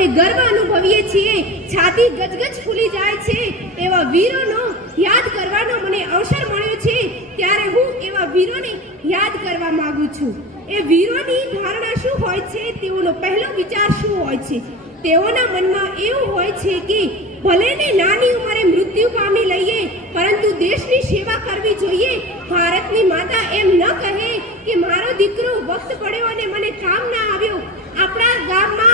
આપણે ગર્વ અનુભવીએ છીએ. છાતી ગજગજ ફૂલી જાય છે. એવા વીરોનો યાદ કરવાનો મને અવસર મળ્યો છે. ત્યારે હું એવા વીરોને યાદ કરવા માંગુ છું. એ વીરોની ધારણા શું હોય છે? તેઓનો પહેલો વિચાર શું હોય છે? તેઓના મનમાં એવું હોય છે કે ભલે ને નાની ઉંમરે મૃત્યુ પામી લઈએ, પરંતુ દેશની સેવા કરવી જોઈએ. ભારતની માતા એમ ન કહે કે મારો દીકરો વખત પડ્યો અને મને કામ ના આવ્યો. આપણા ગામમાં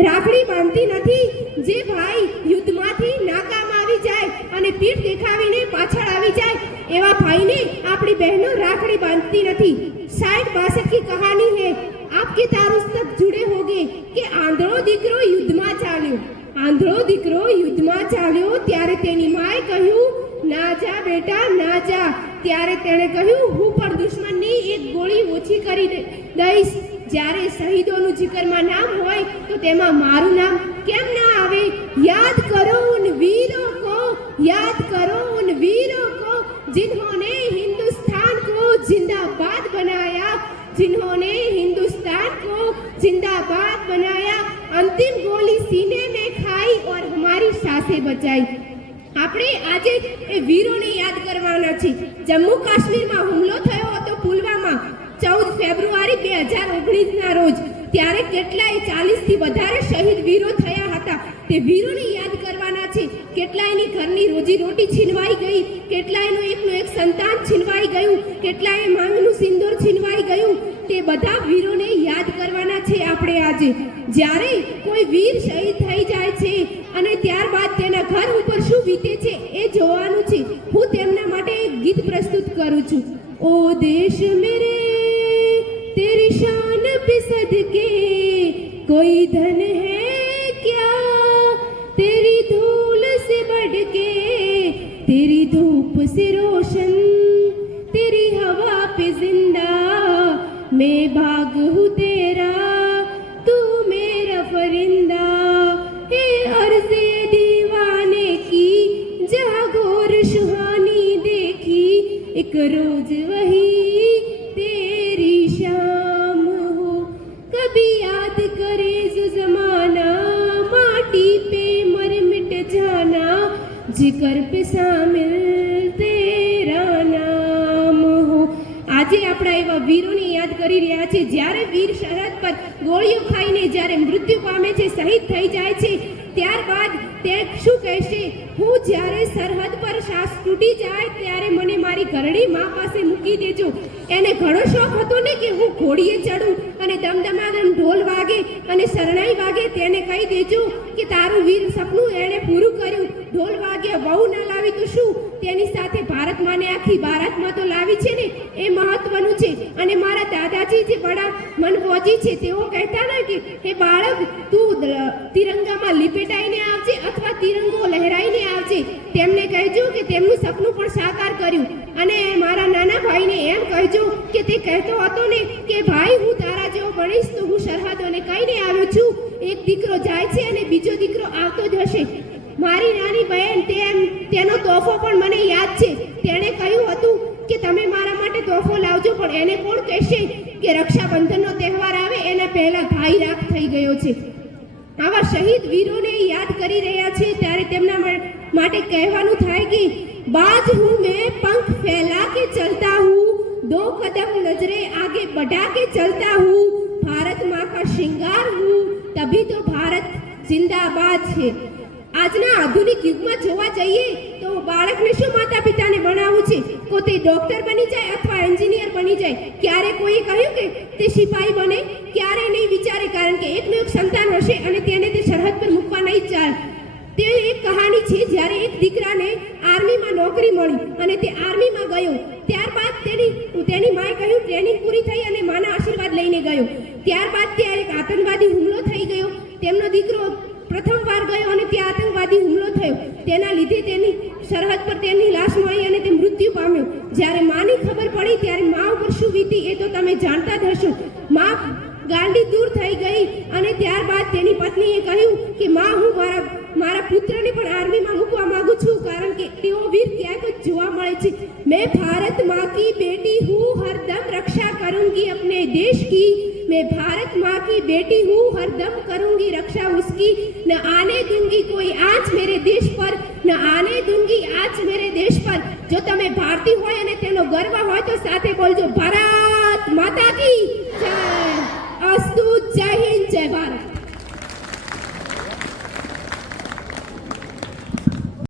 રાખડી બાંધતી નથી. જે ભાઈ યુદ્ધમાંથી નાકામ આવી જાય અને પીઠ દેખાવીને પાછળ આવી જાય, એવા ભાઈને આપણી બહેનો રાખડી બાંધતી નથી. સાઠ બાસઠ કી કહાની હે. આપકે તારુસ જુડે હોગે કે આંધળો દીકરો યુદ્ધમાં ચાલ્યો. આંધળો દીકરો યુદ્ધમાં ચાલ્યો ત્યારે તેની માએ કહ્યું, ના જા બેટા, ના જા. ત્યારે તેણે કહ્યું, હું પર દુશ્મનની એક ગોળી ઓછી કરી દઈશ. જ્યારે શહીદોનું જિકરમાં નામ હોય તો તેમાં મારું નામ કેમ ના આવે યાદ કરો ઉન વીરો કો યાદ કરો ઉન વીરો को जिन्होंने हिंदुस्तान को जिंदाबाद बनाया जिन्होंने हिंदुस्तान को जिंदाबाद बनाया अंतिम गोली सीने में खाई और हमारी सांसें बचाई આપણે આજે એ વીરોને યાદ કરવાના છે જમ્મુ કાશ્મીરમાં હુમલો થયો હતો પુલવામા ચૌદ ફેબ્રુઆરી બે હજાર ઓગણીસના રોજ ત્યારે કેટલાય ચાલીસથી વધારે શહીદ વીરો થયા હતા. તે વીરોને યાદ કરવાના છે. કેટલાયની ઘરની રોજી રોટી છીનવાઈ ગઈ, કેટલાયનું એકનું એક સંતાન છીનવાઈ ગયું, કેટલાય માંગનું સિંદૂર છીનવાઈ ગયું. તે બધા વીરોને યાદ કરવાના છે આપણે આજે. જ્યારે કોઈ વીર શહીદ થઈ જાય છે અને ત્યારબાદ તેના ઘર ઉપર શું વીતે છે कोई धन है क्या? तेरी धूल से बढ़ के तेरी धूप से रोशन, तेरी हवा पे ज़िंदा, मैं भाग हूँ तेरा, तू मेरा परिंदा। है अर्ज़े दीवाने की, जहाँ घोर सुहानी देखी, एक रोज वही जिक्र पे शामिल तेरा नाम हो આજે આપણા એવા વીરોને યાદ કરી રહ્યા છે જ્યારે વીર સરહદ પર ગોળીઓ ખાઈને જ્યારે મૃત્યુ પામે છે શહીદ થઈ જાય છે ત્યારબાદ તે શું કહેશે હું જ્યારે સરહદ પર શ્વાસ તૂટી જાય ત્યારે મને મારી ઘરડી મા પાસે મૂકી દેજો એને ઘણો શોખ હતો ને કે હું ઘોડીએ ચડું અને દમદમાદમ ઢોલ વાગે અને શરણાઈ વાગે તેને કહી દેજો કે તારું વીર સપનું એણે પૂરું કર્યું. ઢોલ વાગ્યા વહુ ના લાવી તો શું? તેની સાથે ભારત માને આખી ભારતમાં તો લાવી છે ને? એ મહત્વનું છે. અને મારા દાદાજી જે બડા મનભોજી છે, તેઓ કહેતા ના કે, હે બાળક, તું તિરંગામાં લીપેટાઈને આવજે અથવા તિરંગો લહેરાઈને આવજે. તેમને કહેજો કે તેમનું સપનું પણ સાકાર કર્યું. અને મારા નાના ભાઈને એમ કહેજો કે તે કહેતો હતો ને કે, ભાઈ, હું તારા જેવો ભણીશ તો હું સરહદોને કહીને આવ્યો છું. એક દીકરો જાય છે અને બીજો દીકરો આવતો જ હશે મારી નાની બહેન તેમ તેનો તોહફો પણ મને યાદ છે તેણે કહ્યું હતું કે તમે મારા માટે તોહફો લાવજો પણ એને કોણ કહેશે કે રક્ષાબંધનનો તહેવાર આવે એના પહેલા ભાઈ રાખ થઈ ગયો છે આવા શહીદ વીરોને યાદ કરી રહ્યા છે ત્યારે તેમના મા- માટે કહેવાનું થાય કે બાજ હું મેં પંખ ફેલા કે ચલતા હું दो कदम नजरे आगे बढ़ा के चलता हूँ भारत माँ का श्रृंगार हूँ તભી તો ભારત જિંદાબાદ છે આજના આધુનિક યુગમાં જોવા જઈએ તો બાળકને શું માતા પિતાને ભણાવવું છે પોતે ડોક્ટર બની જાય અથવા એન્જિનિયર બની જાય ક્યારે કોઈએ કહ્યું કે તે સિપાઈ બને ક્યારે નહીં વિચારે કારણ કે એકનું એક સંતાન હશે અને તેને તે સરહદ પર મૂકવા નહીં ચાલે તે એક કહાની છે જ્યારે એક દીકરાને આ નોકરી મળી અને તે આર્મીમાં ગયો. ત્યારબાદ તેની તેની માએ કહ્યું, ટ્રેનિંગ પૂરી થઈ અને માના આશીર્વાદ લઈને ગયો. ત્યારબાદ ત્યાં એક આતંકવાદી હુમલો થઈ ગયો. તેમનો દીકરો પ્રથમવાર ગયો અને ત્યાં આતંકવાદી હુમલો થયો. તેના લીધે તેની સરહદ પર તેની લાશ મળી અને તે મૃત્યુ પામ્યો. જ્યારે માની ખબર પડી, ત્યારે મા ઉપર શું વીતી એ તો તમે જાણતા જ હશો. મા ગાંડી દૂર થઈ ગઈ અને ત્યારબાદ તેની પત્નીએ કહ્યું કે, માં, હું મારા મારા પુત્રને પણ આર્મીમાં મૂકવા માંગુ છું, કારણ કે ક્યાંક જ જોવા મળે છે मैं भारत माँ की बेटी हूँ हरदम रक्षा करूंगी अपने देश की मैं भारत माँ की बेटी हूँ हरदम करूंगी रक्षा उसकी न आने दूंगी कोई आंच मेरे देश पर ન આને દૂંગી આજ મેરે દેશ પર જો તમે ભારતીય હોય અને તેનો ગર્વ હોય તો સાથે બોલજો ભારત માતા કી જય અસ્તુ જય હિન્દ જય ભારત